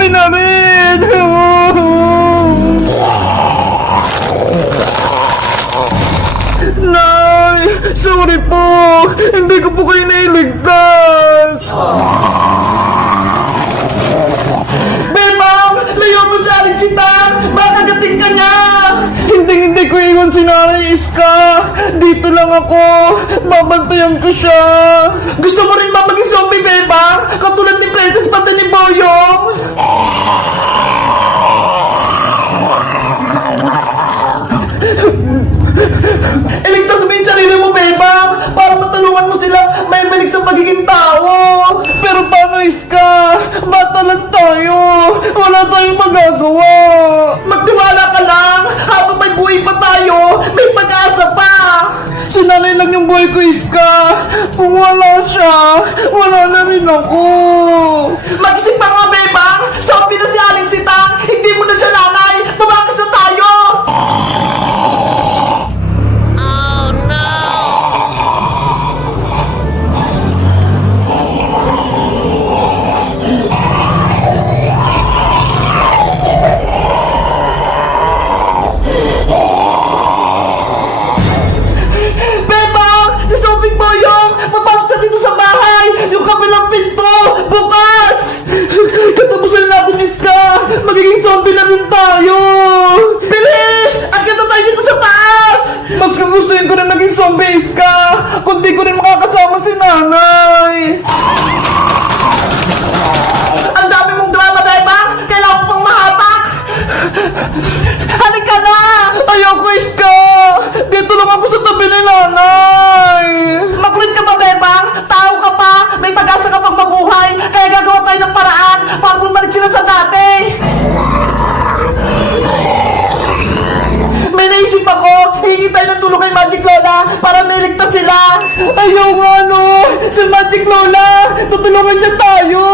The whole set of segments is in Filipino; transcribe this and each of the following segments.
zombie na rin! Nay! Sorry po! Hindi ko po kayo nailigtas! Bebang! Layo mo sa aling sitang! Baka gating ka niya! Hindi ko iwan si Nanay Iska! Dito lang ako! Babantayan ko siya! Gusto mo rin ba maging zombie, Bebang? Katulad ni Princess pati ni Boyong? Iligtas mo yung sarili mo, Bebang! Para matulungan mo sila may balik sa pagiging tao! Pero paano, Iska? Bata lang tayo! Wala tayong magagawa! Magtiwala ka lang! Habang may buhay pa tayo, may pag-asa pa! Si Nanay lang yung buhay ko, Iska! Kung wala siya, wala na rin ako! Mag-isip pa nga, Bebang! Zombie na si Aling Sitang! Hindi mo na siya nanay! Tumakas na tayo! Magiging zombie na rin tayo! Bilis! Agad na tayo dito sa taas! Mas gugustuhin ko na naging zombie, Iska! Kundi ko rin makakasama si Nanay! Ang dami mong drama, Bebang! Kailangan ko pang mahatak! Halika na! Ayoko, Iska! Dito lang ako sa tabi ni Nanay! Makulit ka ba, Bebang? Tao ka pa! May pag-asa ka pang mabuhay! Kaya gagawa tayo ng paraan para bumalik sila sa dati! May naisip ako, hihingi tayo ng tulong kay Magic Lola para may ligtas sila. Ayaw nga, no? Si Magic Lola, tutulungan niya tayo.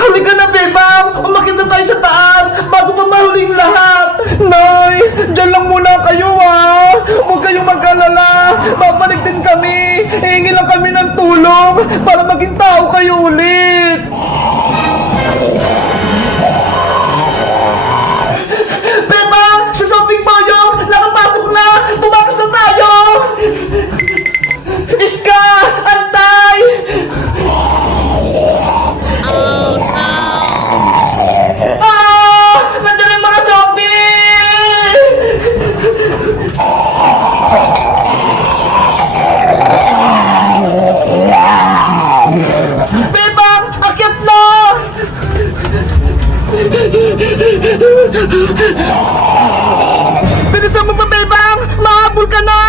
Halika na, Bebang. Umakit na tayo sa taas bago pa mahuling lahat. Nay, dyan lang muna kayo, ha? Huwag kayong mag-alala. Babalik din kami. Hihingi lang kami ng tulong para maging tao kayo ulit. Bebang! Sa zombie Boyong! Nakapasok na! Tumakas na tayo! Iska! Antay! Oh no! Ah! Nandiyan yung mga zombie! Bebang! Akyat na! Bilisan mo pa, Bebang! Mahabol ka na!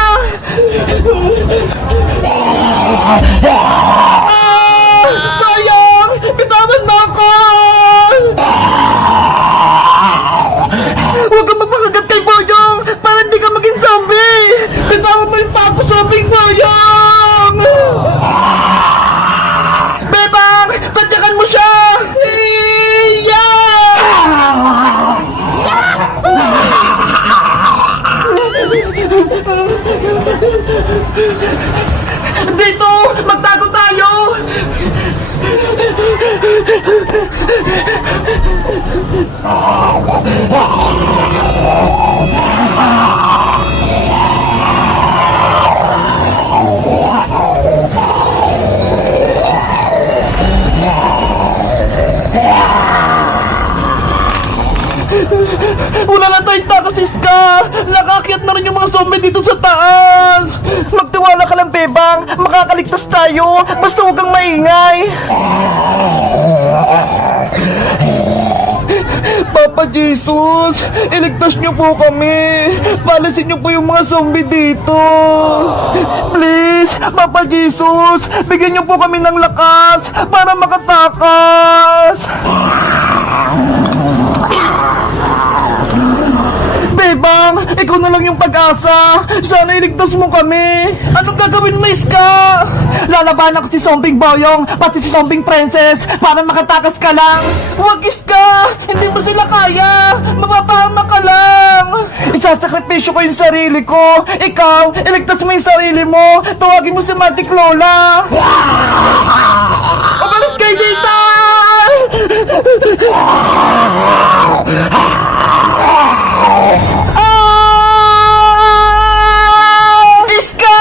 Sayang! Bitawan mo ako! Huwag kang magpakagat kay Boyong para hindi ka maging zombie! Bitawan mo yung pako zombie, Boyong! Bebang! Tadyakan mo siya! Dito! Magtago tayo! Wala na tayong takas, Iska! Nakakyat na rin yung mga zombie dito sa taas! Magtiwala ka lang, Bebang! Makakaligtas tayo! Basta huwag kang maingay! Papa Jesus! Iligtas niyo po kami! Palisin niyo po yung mga zombie dito! Please! Papa Jesus! Bigyan niyo po kami ng lakas para makatakas! Bebang, ikaw na lang yung pag-asa. Sana iligtas mo kami. Anong gagawin mo, Iska? Lalabanan ko si Zombing Boyong, pati si Zombing Princess, para makatakas ka lang. Huwag, Iska! Hindi mo sila kaya. Mapapahama ka lang. Isasakripisyo ko yung sarili ko. Ikaw, iligtas mo yung sarili mo. Tawagin mo si Magic Lola. Umalis kayo dito! Iska!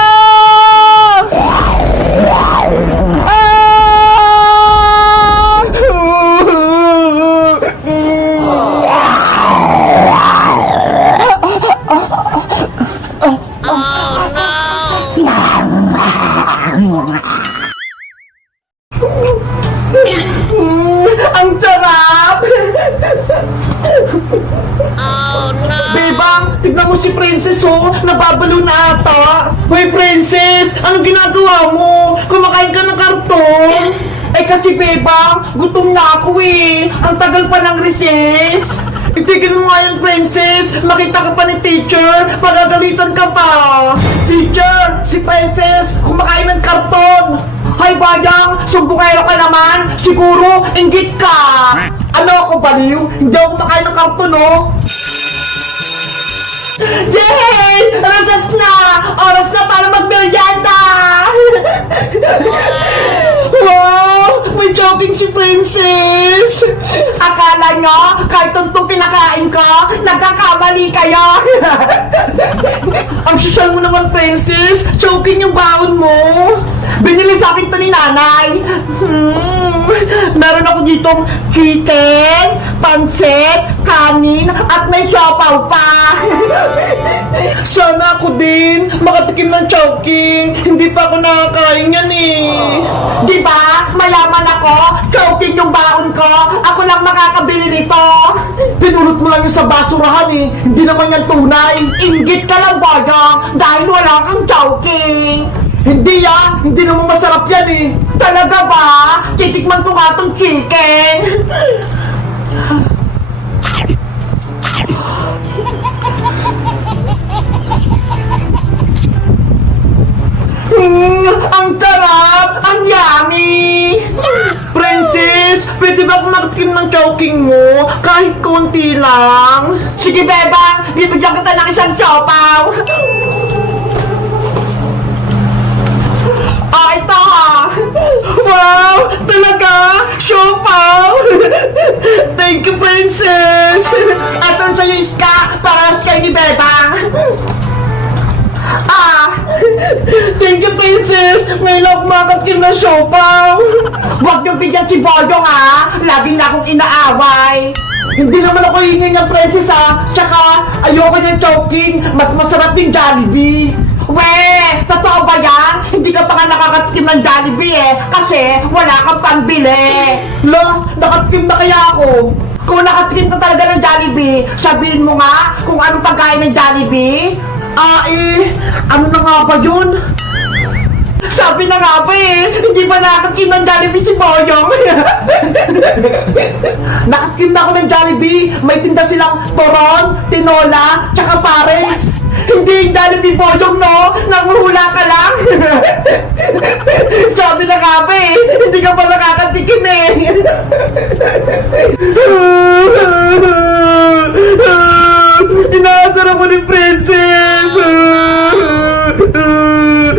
Ang sarap! Bebang, tignan mo si Princess oh, nababalo na ata. Hoy Princess, anong ginagawa mo? Kumakain ka ng karton? Eh kasi Bebang, gutom na ako eh. Ang tagal pa ng recess. Itigil mo nga yan, Princess. Makita ka pa ni teacher, magagalitan ka pa. Teacher, si Princess, kumakain ng karton. Hay Bayang, sumbungero ka naman. Siguro, inggit ka. Ano ako, baliw? Hindi ako kumakain ng karton, oh. Yay! Rasas na! Oras na para magmeryenda! Wow! May jogging si Princess! Akala nyo, kahit tuntong kinakain ko, nagkakamali kayo! Ang sosyal mo naman, Princess! Jogging yung baon mo! Binili sa akin to ni nanay! Meron ako ditong chicken, pansit, kanin, at may siopaw pa! Sana ako din makatikim ng chowking. Hindi pa ako nakakain yan eh. Di ba? Malaman ako, chowking yung baon ko. Ako lang makakabili nito. Pinulot mo lang yung sa basurahan eh. Hindi naman yan tunay. Inggit ka lang, Bayang, dahil wala kang chowking. Hindi yan! Hindi naman masarap yan eh! Talaga ba? Titikman ko nga tong chicken! Ang sarap! Ang yummy! Princess, pwede ba akong makatikim ng chowking mo? Kahit konti lang? Sige, Bebang! Bibigyan kita ng isang siopaw! Ito ah! Wow! Talaga? Siopaw! Thank you, Princess! Aton sa'yo, Iska! Para kay ni Bebang! Thank you, Princess! Ngayon ako makatikim ng siopaw! Huwag niyong bigyan si Boyong ah! Laging na akong inaaway! Hindi naman ako hingin ng Princess ah! Tsaka, ayoko niyang chowking! Mas masarap yung Jollibee! Weh! Totoo ba yan? Hindi ka pa nga nakakatikim ng Jollibee eh! Kasi wala kang pambili! Lo, nakatikim na kaya ako? Kung nakatikim ka talaga ng Jollibee, sabihin mo nga kung anong pagkain ng Jollibee? Ano na nga ba yun? Sabi na nga ba eh, hindi ba nakatikim ng Jollibee si Boyong? Nakatikim na ako ng Jollibee, may tinda silang toron, tinola, tsaka pares. Hindi yung Jollibee Boyong, no? Nanguhula ka lang. Sabi na nga ba eh, hindi ka pa nakakatikim eh. Inaasar ako ni Princess.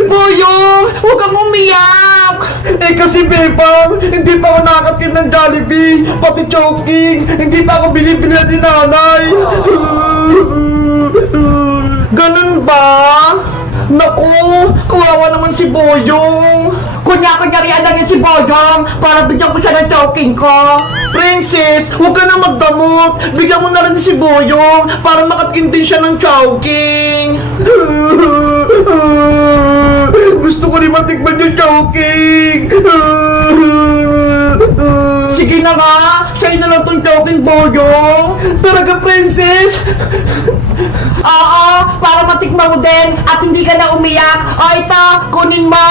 Boyong, huwag kang umiyak. Eh kasi Bebang, hindi pa ako nakakatikim ng Jollibee, pati chowking, hindi pa ako binibili ni nanay. Ganun ba? Naku, kawawa naman si Boyong. Kunya-kunyarian lang yun si Boyong para bigyan ko siya ng chowking ko. Princess, huwag ka na magdamot. Bigyan mo na rin si Boyong para makatikim din siya ng chowking. Gusto ko rin matikman yung chowking. Sige na nga, sa'yo na lang tong chowking, Boyong. Talaga, Princess? Oo, para matikman mo din at hindi ka na umiyak. O ito, kunin mo.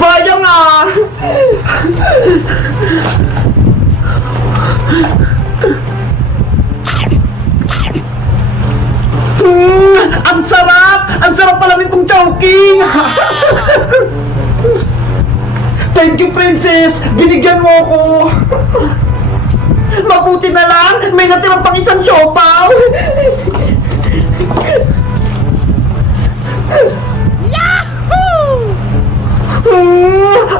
Boyong ah. Ang sarap! Ang sarap pala nitong chowking! Thank you, Princess! Binigyan mo ako! Mabuti na lang! May natirang pang isang siopaw! Yahoo!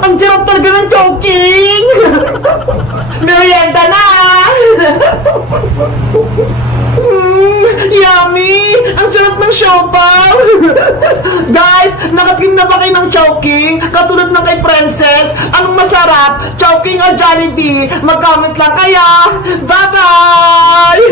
Ang sarap talaga ng chowking! Guys, nakatim na ba kayo ng Chowking? Katulad ng kay Princess? Anong masarap? Chowking o Jollibee? Mag-comment lang kaya! Bye-bye!